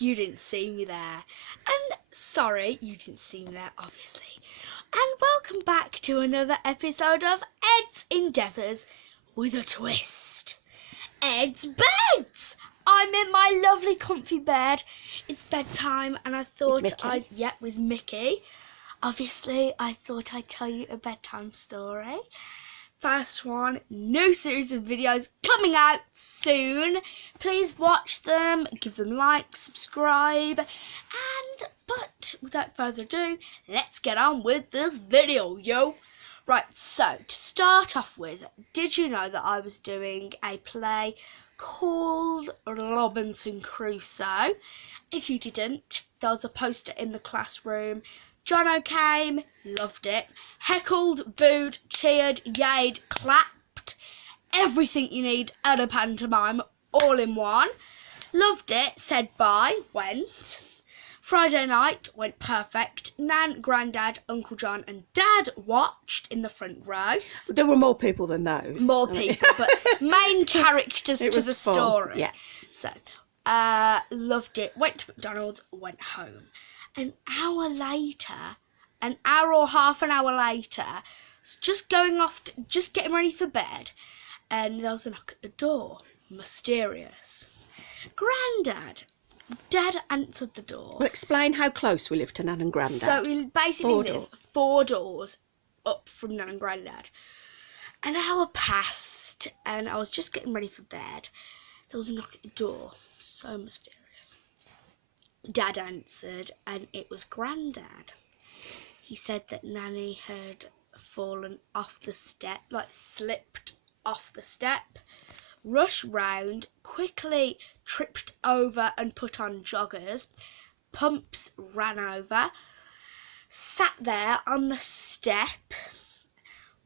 you didn't see me there. And sorry, you didn't see me there, obviously. And welcome back to another episode of Ed's Endeavours with a Twist. Ed's Beds! I'm in my lovely comfy bed. It's bedtime and I thought with Mickey. Obviously, I thought I'd tell you a bedtime story. First one, new series of videos coming out soon. Please watch them, give them likes, subscribe, but without further ado, let's get on with this video, yo. Right, so to start off with, did you know that I was doing a play called Robinson Crusoe? If you didn't, there was a poster in the classroom. Jono came, loved it, heckled, booed, cheered, yayed, clapped, everything you need at a pantomime, all in one. Loved it, said bye, went. Friday night went perfect. Nan, Grandad, Uncle John and Dad watched in the front row. There were more people than those. More people, but main characters to the story. Yeah. So, loved it, went to McDonald's, went home. An hour later, an hour or half an hour later, just going off, just getting ready for bed, and there was a knock at the door. Mysterious. Grandad. Dad answered the door. Well, explain how close we live to Nan and Grandad. So we basically live 4 doors up from Nan and Grandad. An hour passed, and I was just getting ready for bed. There was a knock at the door. So mysterious. Dad answered, and it was Grandad. He said that Nanny had fallen off the step, like slipped off the step, rushed round, quickly tripped over and put on joggers. Pumps ran over, sat there on the step,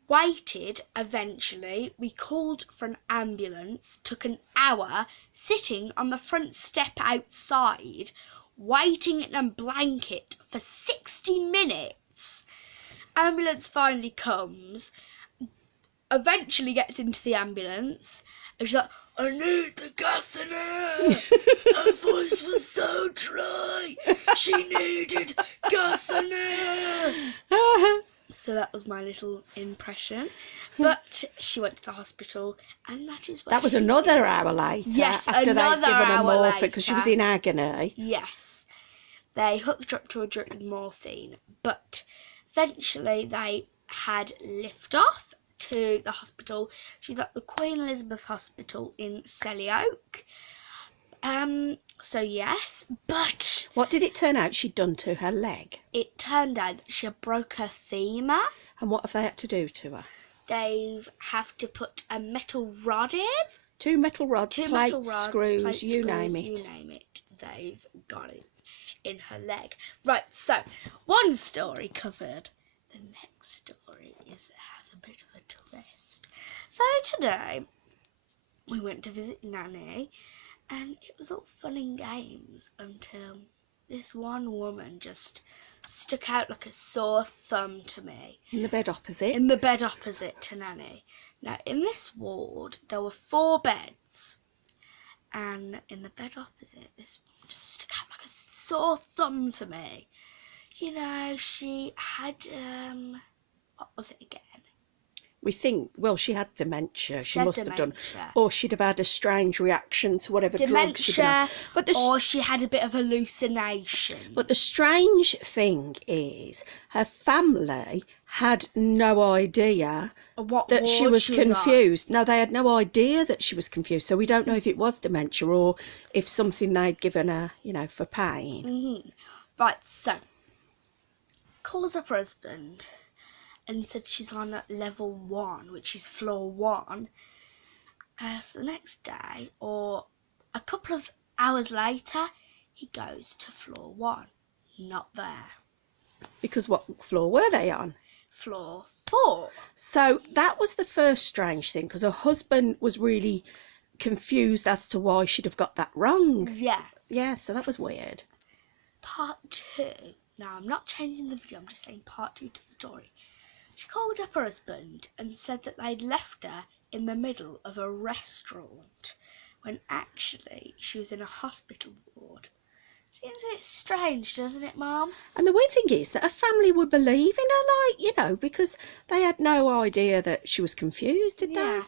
waited. Eventually, we called for an ambulance, took an hour sitting on the front step outside, waiting in a blanket for 60 minutes. Ambulance finally comes, eventually gets into the ambulance, and she's like, I need the gas in her. Her voice was so dry. She needed gas in her. So that was my little impression. But she went to the hospital, and that is where that was another hour later. Yes, after another they'd given her hour morphine later. because she was in agony. Yes, they hooked her up to a drip with morphine, but eventually they had lift off to the hospital. She's at the Queen Elizabeth Hospital in Selly Oak. So yes, but What did it turn out she'd done to her leg? it turned out that she had broke her femur. And what have they had to do to her? They have to put a metal rod in. 2 metal rods, Two plates, metal rods, screws, plates, you screws, name it. You name it. They've got it in her leg. Right, so one story covered. The next story has a bit of a twist. So today we went to visit Nanny, and it was all fun and games until this one woman just stuck out like a sore thumb to me. In the bed opposite. In the bed opposite to Nanny. Now, in this ward, there were 4 beds. And in the bed opposite, this woman just stuck out like a sore thumb to me. You know, she had, what was it again? We think, well, she had dementia. She must have done. Dementia. Or she'd have had a strange reaction to whatever drugs she'd been on. Dementia, or she had a bit of hallucination. But the strange thing is, her family had no idea that she was confused. No, they had no idea that she was confused. So we don't know if it was dementia or if something they'd given her, for pain. Right, so, calls up her husband and said she's on level 1, which is floor 1. So the next day, or a couple of hours later, he goes to floor 1. Not there. Because what floor were they on? Floor 4. So that was the first strange thing, because her husband was really confused as to why she'd have got that wrong. Yeah. Yeah, so that was weird. Part 2. Now, I'm not changing the video, I'm just saying part 2 to the story. She called up her husband and said that they'd left her in the middle of a restaurant when actually she was in a hospital ward. Seems a bit strange, doesn't it, Mum? And the weird thing is that her family were believing her, because they had no idea that she was confused, did they?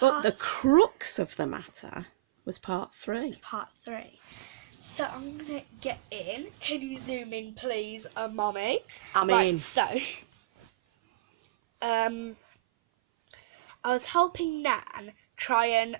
But the crux of the matter was part 3. Part 3. So I'm going to get in. Can you zoom in, please, Mummy? I'm right, in. So, I was helping Nan try and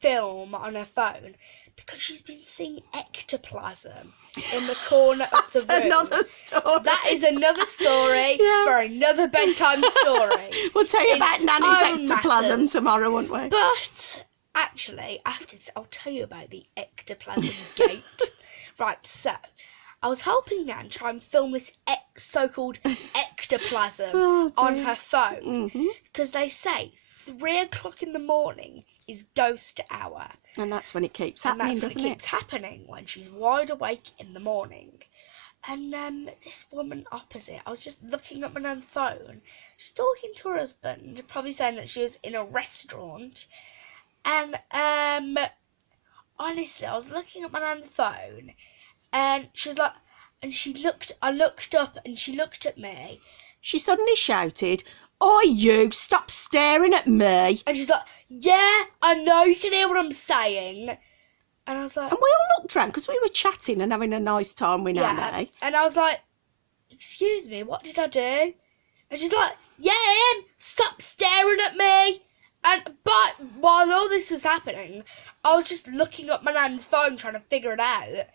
film on her phone because she's been seeing ectoplasm in the corner of the room. That's another story. That is another story for another bedtime story. We'll tell you about Nanny's ectoplasm matters. tomorrow, won't we? But actually, after this, I'll tell you about the ectoplasm gate. Right, so I was helping Nan try and film this so-called ectoplasm on her phone because they say 3 o'clock in the morning is ghost hour. And that's when it keeps happening, and that's when doesn't it keeps happening, when she's wide awake in the morning. And this woman opposite, I was just looking at my nan's phone. She's talking to her husband, probably saying that she was in a restaurant. And honestly, I was looking at my nan's phone, and she was like, I looked up, and she looked at me. She suddenly shouted, "Oi, you, stop staring at me." And she's like, "Yeah, I know you can hear what I'm saying." And I was like... And we all looked round because we were chatting and having a nice time with Nanny. And I was like, "Excuse me, what did I do?" And she's like, "Yeah, stop staring at me." But while all this was happening, I was just looking up my nan's phone trying to figure it out.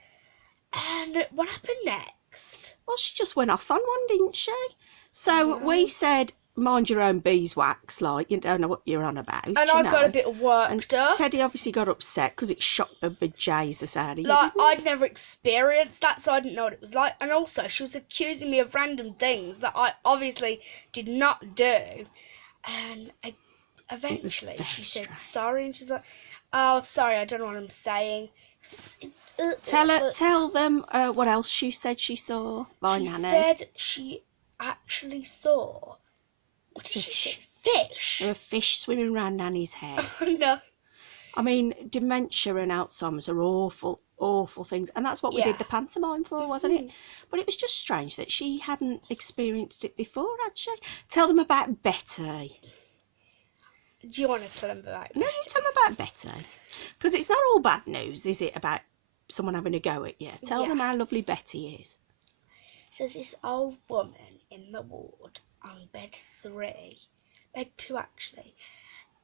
And what happened next? Well, she just went off on one, didn't she? So we said, mind your own beeswax, like, you don't know what you're on about. And I got a bit worked up. Teddy obviously got upset because it shocked the bejesus out of you. Like, I'd never experienced that, so I didn't know what it was like. And also, she was accusing me of random things that I obviously did not do. And eventually she said sorry, and she's like, "Oh, sorry, I don't know what I'm saying." Tell them what else she said she saw by Nanny. She said she actually saw... What did she say? Fish? There were fish swimming around Nanny's head. Oh, no. I mean, dementia and Alzheimer's are awful, awful things. And that's what we did the pantomime for, wasn't it? But it was just strange that she hadn't experienced it before, had she? Tell them about Betty. Do you want to tell them about Betty? No, you tell them about Betty. Because it's not all bad news, is it, about someone having a go at you? Tell them how lovely Betty is. So there's this old woman in the ward on bed 3. Bed 2, actually.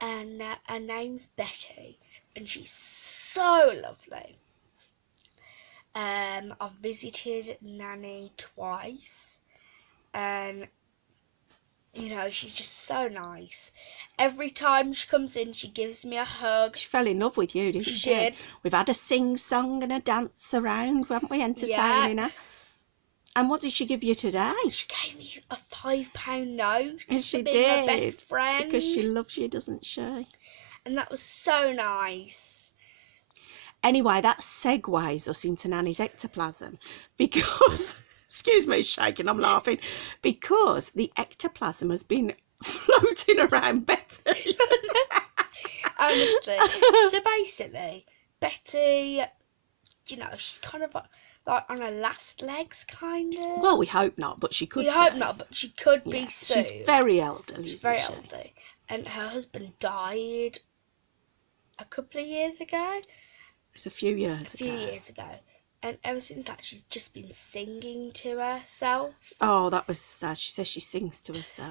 And her name's Betty. And she's so lovely. I've visited Nanny twice. And... she's just so nice. Every time she comes in, she gives me a hug. She fell in love with you, didn't she? She did. We've had a sing-song and a dance around, haven't we, entertaining her? And what did she give you today? She gave me a £5 note she to be did, my best friend. Because she loves you, doesn't she? And that was so nice. Anyway, that segues us into Nanny's ectoplasm. Because... Excuse me, shaking, I'm laughing. Because the ectoplasm has been floating around Betty. Honestly. So basically, Betty, she's kind of like on her last legs, kind of. Well, we hope not, but she could. We hope not, but she could be soon. She's very elderly, She's very elderly. And her husband died a couple of years ago. It's a few years ago. And ever since that, she's just been singing to herself. Oh, that was sad. She says she sings to herself.